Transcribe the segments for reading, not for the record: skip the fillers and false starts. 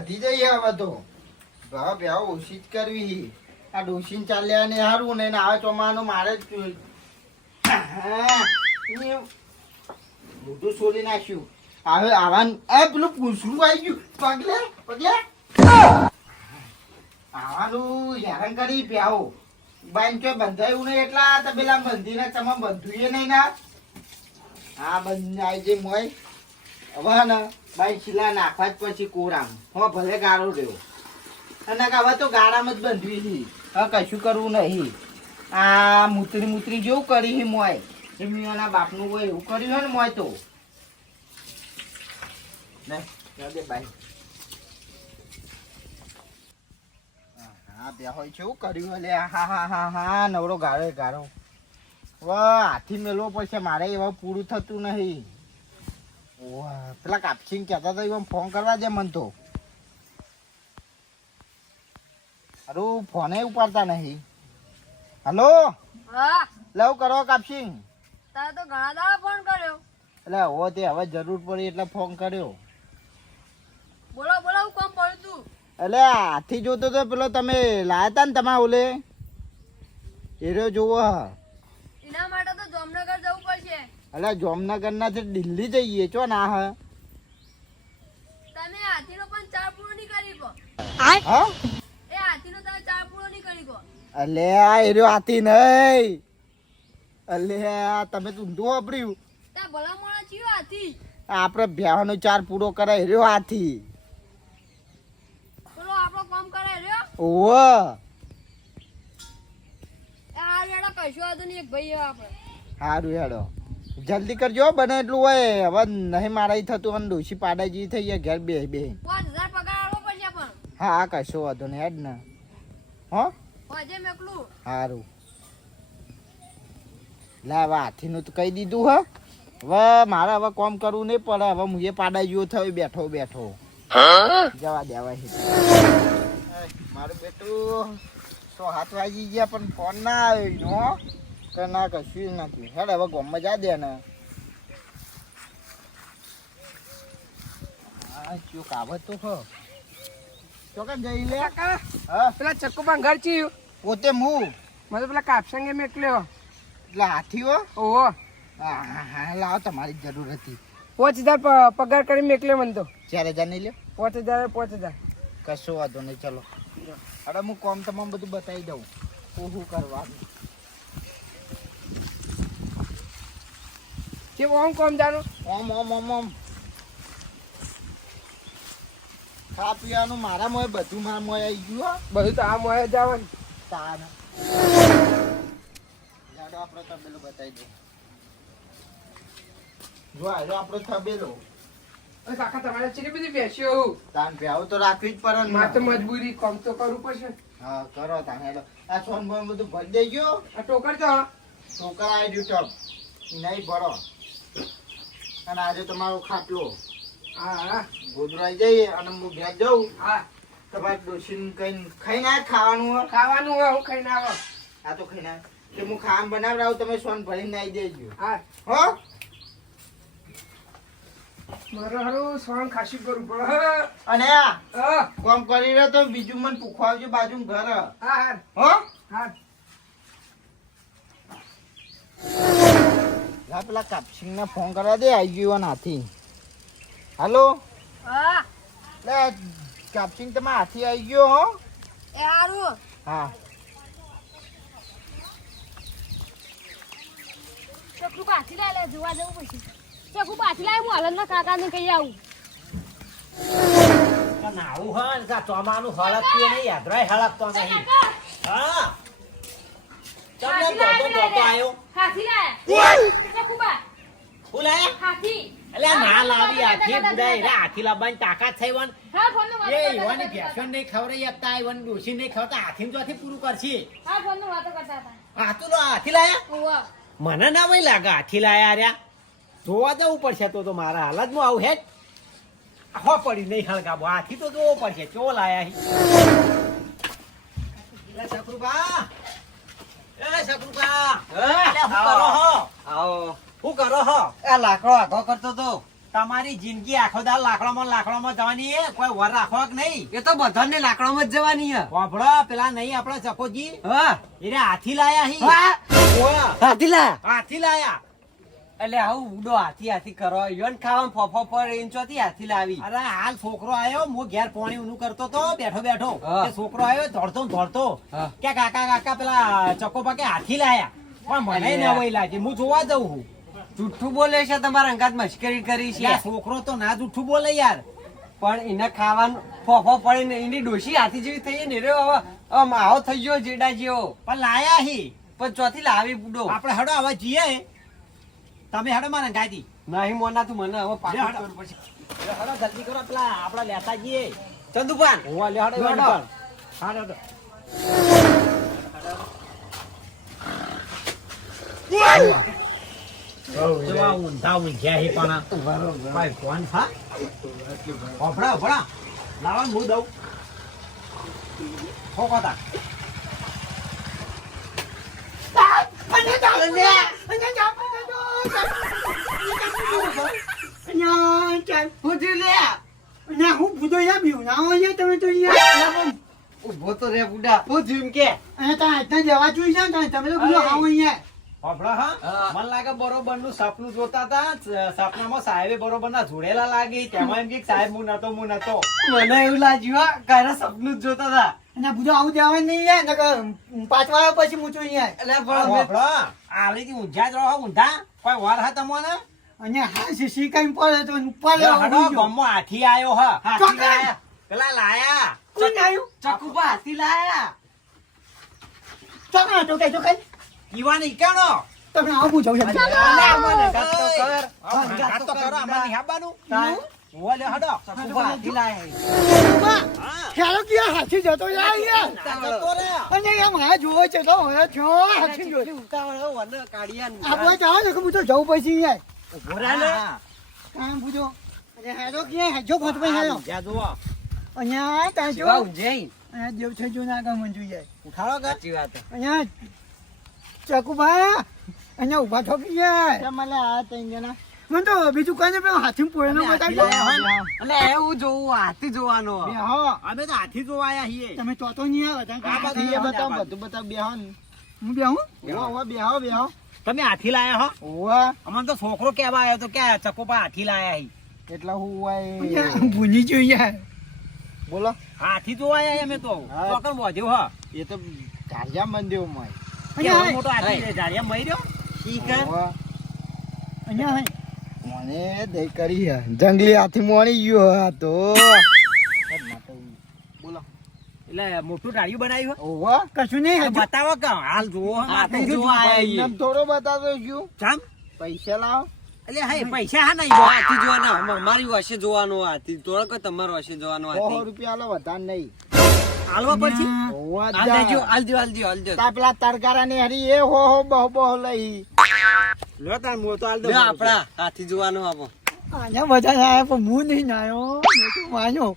વધી જઈએ હવે તો ભાવ ભાવ ઓછી જ કરવી આ ડોસીને ચાલ્યા ને સારું ને આવે ચોમાનું મારે જ મોટું છોડી નાખ્યું હવે આવાનું પેલું પૂછડું આવી ગયું પગલે પગલે આવાનું હેરાન કરી પ્યાવો બાઈન કે બંધાયું નહીં એટલા તો પેલા બંધીને તમે બંધુએ નહીં ના હા બંધ આવી જઈ મોય હવે ને બાઈ શીલા નાખવા જ પછી કોરામ હો ભલે ગાળો રહ્યો અને હવે તો ગાળામાં જ બંધવી હતી હવે કશું કરવું નહીં આ મૂતરી જેવું કરી મોય એમના બાપનું હોય એવું કર્યું હોય ને મોય તો ને બાઈ હા બે હોય છે એવું કર્યું એટલે હા હા હા હા નવરો ગાળો વાહ હાથી મેળવો પડશે મારે એવા પૂરું થતું નહીં પેલા કાપસિંગ કહેતા હતા એવા ફોન કરવા દે મન તો અરે ફોને ઉપાડતા નહીં હલો હા લવ કરો કાપસિંગ તારે તો ઘણા દાડા ફોન કર્યો એટલે હો તે હવે જરૂર પડી એટલે ફોન કર્યો બોલો બોલો હું કોમ પડ્યું તું એટલે હાથી જોતો તો પેલો તમે લાયા તા ને તમારા ઓલે એરિયો જોવો એના માટે તો જામનગર જવું પડશે એટલે જામનગર નાથી દિલ્હી જઈએ છો ના હ તમે હાથીનો પણ ચાર પૂરો નહીં કરી ગો હા એ હાથીનો તમે ચાર પૂરો નહીં કરી ગો અલે આ એરિયો હાથી નહીં અલે આ તમે ઊંધું વાપર્યું ત્યાં ભલા મોણા ચિયો હાથી આપણે ભ્યાવાનો ચાર પૂરો કરે એરિયો હાથી બોલો આપણો કામ કરે રહ્યો ઓવો આ રેડો કશો વાંધો નહીં એક ભાઈ આપણે સારું હેડો જલ્દી કરજો બને એટલું હોય હવે નહીં મારાઈ થતું અને ડોસી પાડાઈ જેવી થઈ ગયા ઘેર બે 5000 પગાર આલવો પડશે પણ હા કશો વાંધો નહીં હેડ ને હો હોજે મેકલું સારું લાવ હાથીનું તો કહી દીધું હ હવે મારે હવે કોમ કરવું નહીં પડે હવે હું એ પાડાઈ જેવો થયો બેઠો જવા દેવાય મારું બેટું 7 વાગી ગયા પણ ફોન ના આવ્યો કે ના કશું નથી હેડ હવે ગામમાં જા દે ને હા ચો કાવત તો ખો ચોકન જઈ લે હા પેલા ચક્કુ પણ ઘર ચીયું પોતે હું મને પેલા કાપસંગે મેકલ્યો એટલે હાથી હો ઓહો હા હા લાવો તમારી જરૂર હતી 5000 પગાર કરી મેકલ્યો મને તો 4000 નહીં લ્યો 5000 કશો વાંધો નહીં ચલો અરે હું કોમ તમામ બધું બતાવી દઉં શું કરવાનું કે ઓમ કોમ જાનું ઓમ ખા પીવાનું મારા મોય બધું મારા મોય આવી ગયું હો બધું તો આ મોય જવાનું તાન જાડો આપણો તબેલો બતાવી દઉં જો આજો આપણો તબેલો કાકા તમારે ચીલી બધી બેસ્યો તાન પ્યાવ તો રાખવી જ પડે ને મારે તો મજબૂરી કામ તો કરવું પડશે હા કરો તાન હેલો આ સોન બોન બધું ભરી દેજો આ ટોકર તો છોકરા આવી ડ્યુટમ નહીં ભરો અને આજે તમારો ખાટલો હા ગોદરાઈ જઈએ અને હું ઘેર જઉં હા તમારે ડોસીને કઈ ખાઈ ના ખાવાનું હોય ખાવાનું હોય હું ખાઈને આવો આ તો ખાઈ ના કે હું ખાવાનું બનાવડાવું તમે સોન ભરીને આવી દેજો હા હો મારે હારું સોન ખાસી કરવું પડે અને હા કોમ કરી રહ્યો તો બીજું મને પૂખવાવજો બાજુ ઘર હા હો હા લા પેલા કાપસિંગ ને ફોન કરવા દે આવી ગયો હાથી હાલો હા લે કાપસિંગ તમે હાથી આવી ગયો હો એ હારું હા ચકુ પાછી લાય જોવા જવું પડશે ચકુ પાછી લાય હું હલન ના કાકાને કહી આવું નાવું હા ને ચોમાનું હળકતી નહીં યાદરાય હળકતો નહીં હા તમને તો આવ્યો હાથી લાય ચકુ બા હું લાયા હાથી એટલે ના લાવી હાથી બુડાય રે હાથી લાવવાની તાકાત થઈ વન હા ફોન નો એ ઈવાની ભેસણ નહીં ખવરાઈ આપતા ઈવન ડોસી નહીં ખવતા હાથી જોથી પૂરું કરશે હા ફોન નો વાતો કરતા હતા હાથું લો હાથી લાયા ઓવા મને ના વઈ લાગે હાથી લાયા રહ્યા જોવા જવું પડશે તો મારા હાલતમાં આવું હેડ હો પડી નહીં હળગાવો હાથી તો જોવો પડશે ચો લાયા શકરુબા એ શકરુબા શું કરો હો આવો શું કરો હો આ લાકડો આગો કરતો તો તમારી જિંદગી આખો દાળ લાકડામાં જવાની હે કોઈ વર રાખો કે નહીં એ તો બધાને લાકડામાં જ જવાની હે. વાપડો પેલા નહીં આપડે ચકોજી હા એને હાથી લાયા હી હા. ઓય, હાથી લા. હાથી લાયા એટલે આવું ઉડો હાથી કરો યોન ખાવા ફોફો પર ઇંચોથી હાથી લાવી. અરે હાલ છોકરો આયો હું ઘેર પાણી ઊનું કરતો તો બેઠો હા. તે છોકરો આયો દોડતો હા. કે કાકા પેલા ચકોપા કે હાથી લાયા પણ મને અલ્યા. ન વઈ લાગે હું જોવા જઉં છું જુઠ્ઠું બોલે છે તમારા અંગાત મશ્કરી કરી છે. યાર, છોકરો તો ના જૂઠું બોલે યાર પણ એને ખાવાનું ફોફો પડીને એની ડોશી હાથી જેવી થઈ ને રે હવે આમ આવો થઈ ગયો જેડા જેવો. પણ લાયા હી પણ ચોથી લાવી બુડો. આપણે હડો હવે જઈએ તમે હડો મારા ગાડી નહીં મોના તું મને હવે પાછું લે, કરવું પડશે. હડો જલ્દી કરો પેલા આપડા લેતા જઈએ ચંદુપાન હોવા લે હડો લે, હડો. હાડો હડો જવા ઊંધા ઊંઘ્યા હે પણ ભાઈ કોણ થા ઓફડા લાવા હું દઉં ખોખોતા ઉભો તો રે બુડા. હું જીમ કે ઓફડા હા હા. મન લાગે બરોબર નું સપનું જોતા હતા સપનામાં સાહેબે બરોબર ના જોડેલા લાગી તેમાં એમ કે સાહેબ હું નતો મને એવું લાગ્યું હા, કાયરા સપનું જ જોતા હતા. એટલે પણ અમે ઓફડા આવડી થી ઊંઝા જ રહો ઊંધા કોઈ વાર હા તમને હડો ગમો હાથી આયો હ હાથી લાયા. પેલા લાયા ચકુપા હાથી લાયા. ઈવાની કેનો અલ્યા, મને ગાત તો કર. ઘાત તો કરો આમાં નહીં આપવાનું તાય. ઓલે હડો ચકુપા હાથી લાયા. હા જતો રે ઉતાવળ હો, વને કાઢિયા ને. ઉભો રહે ને હા. આ ઊંઝા જુઓ શિવા ઊંઝાઈ. ઉઠાડો કે સાચી વાત હે. બીજું કઈ ને હાથી પોયનો હાથી લાયા હો ને. એટલે એવું જોવું હાથી જોવાનો. અમે તો હાથી જોવા આયા છીએ તમે તો નહીં આવે આ બધું એ બતાવો, બતાવો, બધું બતાવો, બેહો ને. હું બે હું ઓવા, બેહો, બેહો. તમે હાથી લાયા હો ઓવા, અમને તો છોકરો કેવા આવ્યો તો કે ચકોપા હાથી લાયા હી એટલા હું હોય. ભૂલી જોઈએ બોલો. હાથી જોવા આયા અમે તો હા. ચોકન બોધ્યો હ એ તો ધારિયા મંદિર માં. કેવો મોટો હાથી છે જાડિયા મરી રહ્યો ઈ કર ઓવા, અહીંયા મને દઈ કરી હે. જંગલી હાથી મોણી ગયો હા તો. બોલો. એટલે મોટું ડાળિયું બનાવ્યું હે? ઓવા, કશું નહીં તો બતાવો કે હાલ જુઓ હે. હાથી હાથી જોવા આયા છીએ. એમ થોડો બતાવતો છું. જામ પૈસા લાવો. એટલે હા પૈસા હા નહીં હાથી જોવાનો અમારી વાસે જોવાનો હાથી થોડો કે તમારો વાસે જોવાનો 100 હાથી. રૂપિયા લો, વધારે નહીં. હાલવા પડશે ઓવા, હાલ દેજો, હાલ દો, હાલ દો, હાલ દો. તા પેલા તરકારા ની હરી એ હો બહુ લઈ. લો તાર મો તો હાલ દો લ્યો આપણા હાથી જોવાનો આપો. અહીંયા બધા આવ્યા પણ હું નહીં આવ્યો મેં તો માન્યો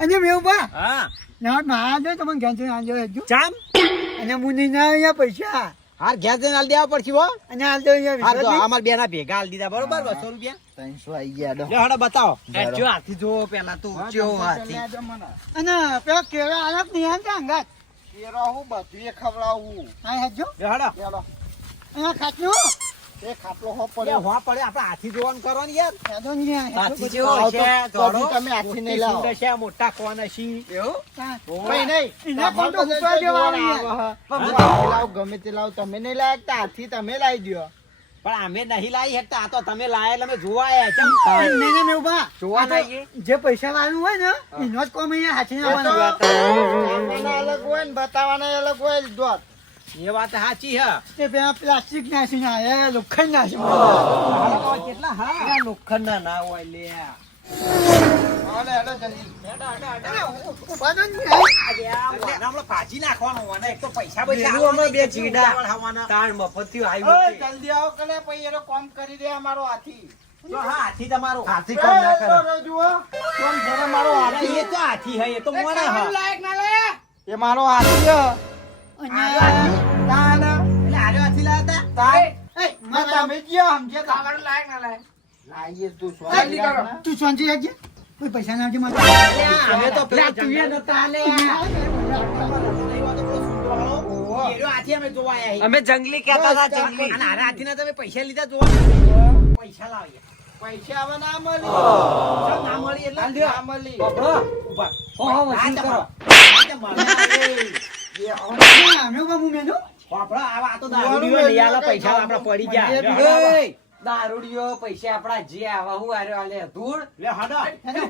અને મેં બા હા ના માં જો તમે ઘેર જઈને આજો હજુ જામ અને હું નહીં ના અહીંયા પૈસા હાર ઘેર જઈને હાલ દેવા પડશે હો. અને હાલ તો અહીંયા હા તો વિશ્વાસ નહીં. અમાર બેના ભેગા હાલ દીધા બરોબર 200 રૂપિયા 300 આઈ ગયા ડો. લે હડો બતાવો એ જો હાથી જોવો પેલા તો કેવો હાથી. અને પેલા કેળા આલક નહીં આનતા અંગાત કેરો હું બધું એ ખવડાવું. હા હજુ લે હડો ચાલો. અહીંયા ખાટલું એ ખાટલો હો લે પડ્યો. હોવા પડે આપણે હાથી જોવાનું કરો ને યાર યાદો નહીં આવે. હાથી બધું જેવો આવો તો છે પછી ધોળો. તમે હાથી નહીં લાવો. સુંદર છે મોટા કોણ હશી એવું? હા. કઈ નહીં. એના પણ તો તમારે ઉપર જેવા જોવાના આવે. આવે હે. હાથી લાવો, ગમે તે લાવો, તમે નહીં લાયક તો હાથી તમે લાવી દ્યો. પણ અમે નહીં લાવી શકતા આ તો તમે લાયા એટલે અમે જોવા આયા ચમ નહીં નહીં મેં બા જોવા આ તો લાગીએ. જે પૈસા વાળું હોય ને એનો જ કોમ અહીંયા હાથી એ તો આવવાનો ચાખવાના અલગ હોય ને બતાવવાના અલગ હોય દોત. એ વાત સાચી હે તે પેલા પ્લાસ્ટિક નાખીને આયા લોખંડ નાખીને હાલો તો કેટલા હા આ લોખંડના ના હોય લે. હાલો, હેડો જલ્દી. ઉભા તો નહીં આવે. આજે આ વાના હમણાં ભાજી નાખવાનો વાના એક તો પૈસા બૈસા ભેરું અમે બે આલવાના, ચીડા. ઉતાવળ આવવાના. તાણ મફતથી ઓય, આવ્યું છે. જલ્દી આવો કલે પછી એનો કામ કરી દે અમારો હાથી. તો હા હાથી તમારો હાથી કામ ના કરે. એ જુઓ, કોમ કરે મારો અરે હાથી. એ તો હાથી હે એ તો મોણા હે એ મારો હાથી હે. અહીંયા તાન. એટલે આર્યો હાથી લાયા તા તાન. એ, ના, તમે જ્યાં સમજ્યા તા. લાઈએ તું ચાલ, શાંતિ નીકળો. રાખ ને. તું શાંતિ રાખજે કોઈ પૈસા ના આપજે મારે અલ્યા, અમે તો પેલા તું એ નતા લે. હાથી અમે જોવા આયા છીએ. અમે જંગલી કહેતા હતા જંગલી અને હારા હાથીના તમે પૈસા લીધા જોવા પૈસા લાવ્યા પૈસા હવે ના મળી જો ના મળી એટલે હાલ દ્યો. ના મળી બાપડો. ઉભા. હો, વસૂલ કરો. આ મળે. અમે બાબુ મેનો બાપડો, આવા આ તો દારૂડિયો નહીં આલે પૈસા આપણા પડી ગયા. લે હડો. એય, દારૂડિયો પૈસા આપડા જે આવા હું આર્યો આલે ધૂળ લે હડો. હેલો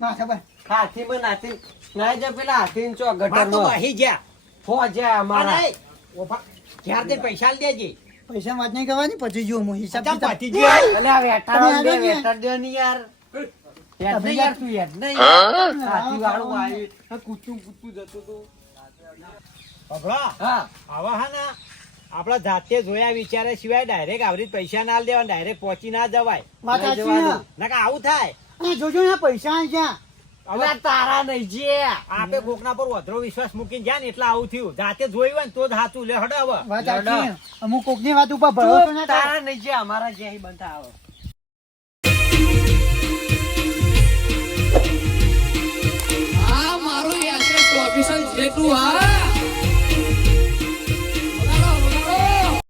ના ખબર હાથીમાં નાથી ના જ પેલા હાથી ચો વાત તો ગટર વહી ગયા. હો જ્યાં અમારા અરે, ઉભા. ક્યારે તે પૈસા આલી દેજે. પૈસા વાત નહીં કરવાની પછી જો હું હિસાબ ચમ કિતાબ પતી ગયો. અલ્યા વેટાળો તમે દે હાલો ને. વેટાળ દે ને યાર યાર તમે યાર તું યાર નહીં હાથી વાળું આવ્યું કૂતું જતું તું બાપડો, હા આવા હા ને આપડા જાતે જોયા વિચારે સિવાય ડાયરેક્ટ આવરી પૈસા ના દેવા ડાયરેક્ટ પહોંચી ના જવાય વાત લઈ સાચી જવાનું. ને. નકા આવું થાય. આ જોજો ને પૈસા અહીં જ્યાં અલ્યા તારા નહીં જે આપે કોકના પર વધરો વિશ્વાસ મૂકીને જાય ને એટલે આવું થયું. જાતે જોયું હોય ને તો જ સાચું. લે હડો હવે. વાત સાચી ને. અમુક કોકની વાત ઉપર ભરોસો ના થાય તારા નહીં જે અમારા જે અહીં બનતા આવે આ મારું એસએસ ઓફિસર જેટલું આ